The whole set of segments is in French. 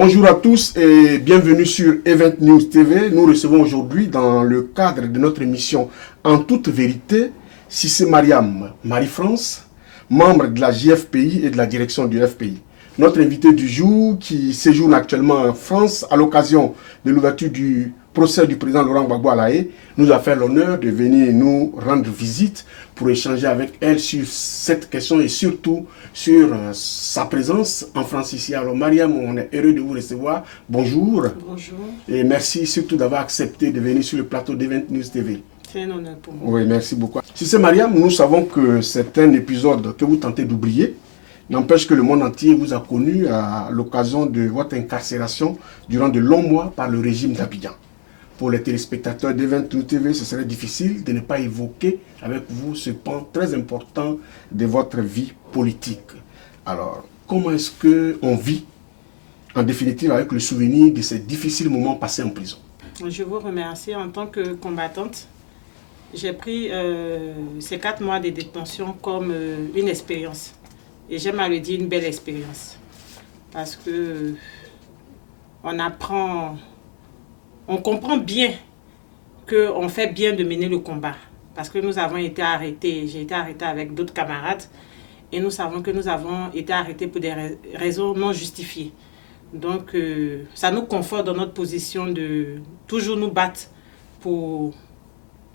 Bonjour à tous et bienvenue sur Event News TV. Nous recevons aujourd'hui dans le cadre de notre émission En toute vérité, Cissé Mariam Marie-France, membre de la JFPI et de la direction du FPI. Notre invité du jour qui séjourne actuellement en France à l'occasion de l'ouverture du procès du président Laurent Gbagbo à La Haye nous a fait l'honneur de venir nous rendre visite pour échanger avec elle sur cette question et surtout sur sa présence en France ici. Alors Mariam, on est heureux de vous recevoir. Bonjour. Bonjour. Et merci surtout d'avoir accepté de venir sur le plateau d'Event News TV. C'est un honneur pour moi. Oui, merci beaucoup. Si c'est Mariam, nous savons que c'est un épisode que vous tentez d'oublier. N'empêche que le monde entier vous a connu à l'occasion de votre incarcération durant de longs mois par le régime d'Abidjan. Pour les téléspectateurs d'Event News TV, ce serait difficile de ne pas évoquer avec vous ce pan très important de votre vie politique. Alors, comment est-ce qu'on vit en définitive avec le souvenir de ces difficiles moments passés en prison? Je vous remercie. En tant que combattante, j'ai pris ces 4 mois de détention comme une expérience. Et j'aime à le dire, une belle expérience. Parce que on apprend, on comprend bien qu'on fait bien de mener le combat. Parce que nous avons été arrêtés, j'ai été arrêtée avec d'autres camarades. Et nous savons que nous avons été arrêtés pour des raisons non justifiées. Donc, ça nous conforte dans notre position de toujours nous battre pour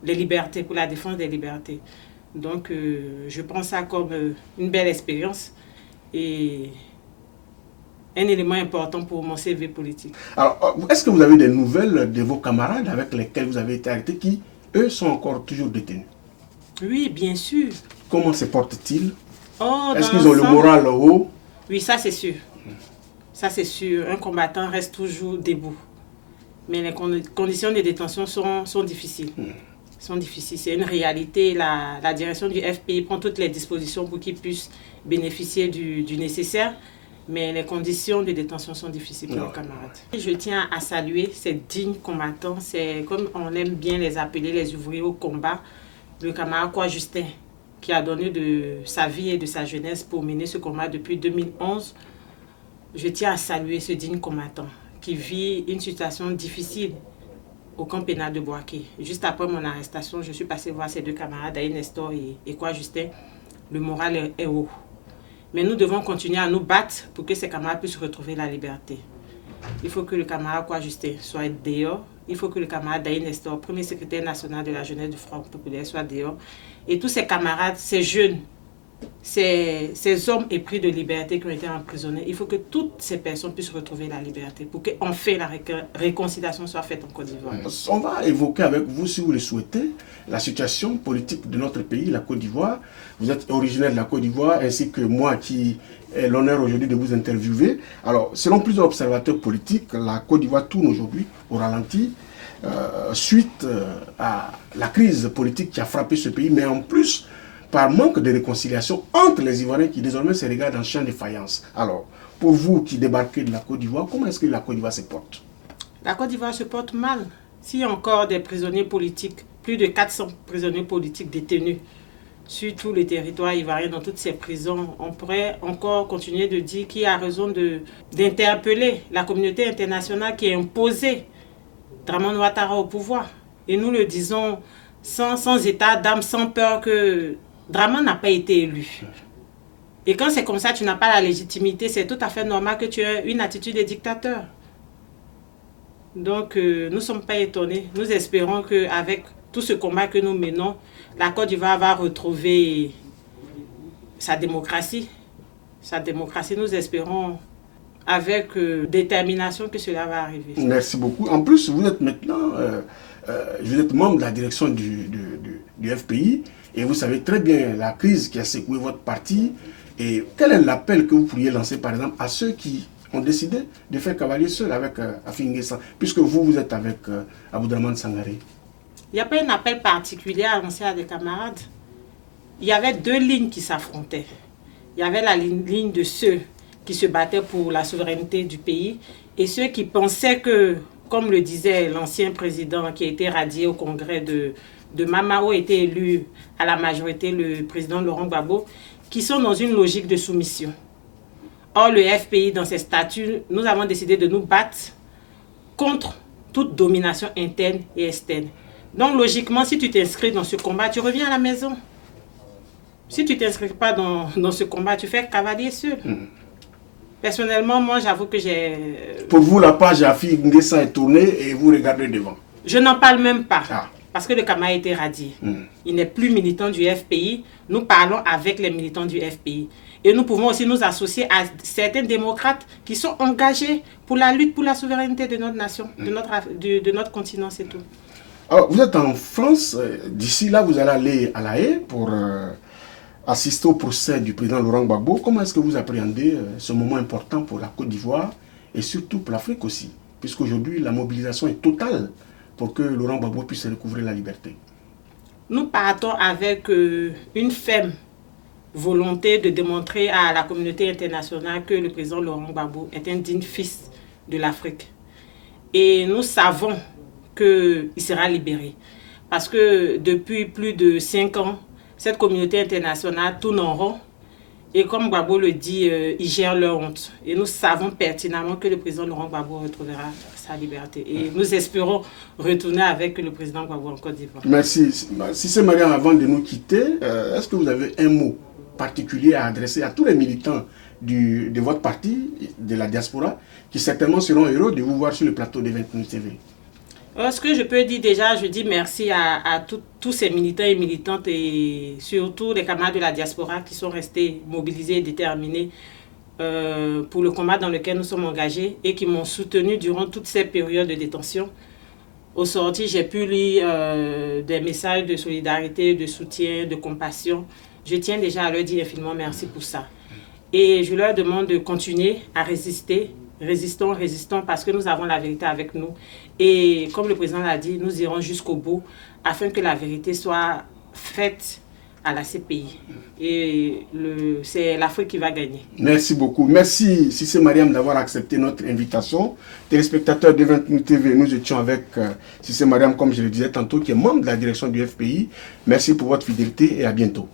les libertés, pour la défense des libertés. Donc, je prends ça comme une belle expérience et un élément important pour mon CV politique. Alors, est-ce que vous avez des nouvelles de vos camarades avec lesquels vous avez été arrêtés qui, eux, sont encore toujours détenus? Oui, bien sûr. Comment se portent-ils? Est-ce qu'ils ont le moral haut? Oui, ça c'est sûr. Ça c'est sûr. Un combattant reste toujours debout. Mais les conditions de détention sont difficiles. Sont difficiles. C'est une réalité. La direction du FPI prend toutes les dispositions pour qu'ils puissent bénéficier du nécessaire. Mais les conditions de détention sont difficiles pour les camarades. Je tiens à saluer ces dignes combattants. C'est comme on aime bien les appeler, les ouvriers au combat. Le camarade Kwa Justin, qui a donné de sa vie et de sa jeunesse pour mener ce combat depuis 2011. Je tiens à saluer ce digne combattant qui vit une situation difficile au camp pénal de Boaké. Juste après mon arrestation, je suis passée voir ces 2 camarades, Aïe Nestor et Kwa Justin. Le moral est haut. Mais nous devons continuer à nous battre pour que ces camarades puissent retrouver la liberté. Il faut que le camarade Kwa Justin soit dehors. Il faut que le camarade Aïe Nestor, premier secrétaire national de la jeunesse du Front populaire, soit dehors. Et tous ces camarades, ces jeunes, ces hommes épris de liberté qui ont été emprisonnés, il faut que toutes ces personnes puissent retrouver la liberté pour qu'enfin la réconciliation soit faite en Côte d'Ivoire. On va évoquer avec vous, si vous le souhaitez, la situation politique de notre pays, la Côte d'Ivoire. Vous êtes originaire de la Côte d'Ivoire, ainsi que moi qui ai l'honneur aujourd'hui de vous interviewer. Alors, selon plusieurs observateurs politiques, la Côte d'Ivoire tourne aujourd'hui au ralenti suite à la crise politique qui a frappé ce pays, mais en plus par manque de réconciliation entre les Ivoiriens qui désormais se regardent en champ de faïence. Alors, pour vous qui débarquez de la Côte d'Ivoire, comment est-ce que la Côte d'Ivoire se porte? La Côte d'Ivoire se porte mal. S'il y a encore des prisonniers politiques, plus de 400 prisonniers politiques détenus sur tout le territoire ivoirien, dans toutes ces prisons, on pourrait encore continuer de dire qu'il y a raison d'interpeller la communauté internationale qui a imposé Dramane Ouattara au pouvoir. Et nous le disons sans état d'âme, sans peur que Dramane n'a pas été élu. Et quand c'est comme ça, tu n'as pas la légitimité, c'est tout à fait normal que tu aies une attitude de dictateur. Donc, nous ne sommes pas étonnés. Nous espérons qu'avec tout ce combat que nous menons, la Côte d'Ivoire va retrouver sa démocratie. Sa démocratie, nous espérons avec détermination que cela va arriver. Merci beaucoup. En plus, vous êtes maintenant vous êtes membre de la direction du FPI et vous savez très bien la crise qui a secoué votre parti. Et quel est l'appel que vous pourriez lancer, par exemple, à ceux qui ont décidé de faire cavalier seul avec Affi N'Guessan, puisque vous êtes avec Aboudraman Sangaré? Il n'y a pas un appel particulier à lancer à des camarades. Il y avait 2 lignes qui s'affrontaient. Il y avait la ligne de ceux qui se battaient pour la souveraineté du pays et ceux qui pensaient que, comme le disait l'ancien président qui a été radié au congrès de Mamao, était élu à la majorité, le président Laurent Gbagbo, qui sont dans une logique de soumission. Or, le FPI, dans ses statuts, nous avons décidé de nous battre contre toute domination interne et externe. Donc, logiquement, si tu t'inscris dans ce combat, tu reviens à la maison. Si tu ne t'inscris pas dans ce combat, tu fais cavalier seul. Personnellement, moi, j'avoue que j'ai... Pour vous, la page Afi Nguessa est tournée et vous regardez devant. Je n'en parle même pas. Parce que le Kama a été radié. Il n'est plus militant du FPI. Nous parlons avec les militants du FPI. Et nous pouvons aussi nous associer à certains démocrates qui sont engagés pour la lutte pour la souveraineté de notre nation, de notre continent, c'est tout. Alors, vous êtes en France. D'ici là, vous allez aller à La Haye pour assister au procès du président Laurent Gbagbo. Comment est-ce que vous appréhendez ce moment important pour la Côte d'Ivoire et surtout pour l'Afrique aussi, puisqu'aujourd'hui, la mobilisation est totale pour que Laurent Gbagbo puisse recouvrer la liberté? Nous partons avec une ferme volonté de démontrer à la communauté internationale que le président Laurent Gbagbo est un digne fils de l'Afrique. Et nous savons qu'il sera libéré. Parce que depuis plus de 5 ans, cette communauté internationale tourne en rond. Et comme Gbagbo le dit, ils gèrent leur honte. Et nous savons pertinemment que le président Laurent Gbagbo retrouvera sa liberté. Et nous espérons retourner avec le président Gbagbo en Côte d'Ivoire. Merci. Cissé Mariam, avant de nous quitter, est-ce que vous avez un mot particulier à adresser à tous les militants de votre parti, de la diaspora, qui certainement seront heureux de vous voir sur le plateau d'Event News TV? Ce que je peux dire déjà, je dis merci à tous ces militants et militantes et surtout les camarades de la diaspora qui sont restés mobilisés et déterminés pour le combat dans lequel nous sommes engagés et qui m'ont soutenu durant toutes ces périodes de détention. Au sorti, j'ai pu lire des messages de solidarité, de soutien, de compassion. Je tiens déjà à leur dire infiniment merci pour ça. Et je leur demande de continuer à résister. Résistons, parce que nous avons la vérité avec nous. Et comme le président l'a dit, nous irons jusqu'au bout afin que la vérité soit faite à la CPI. Et c'est l'Afrique qui va gagner. Merci beaucoup. Merci Cissé Mariam d'avoir accepté notre invitation. Téléspectateurs de 20 minutes TV, nous étions avec Cissé Mariam, comme je le disais tantôt, qui est membre de la direction du FPI. Merci pour votre fidélité et à bientôt.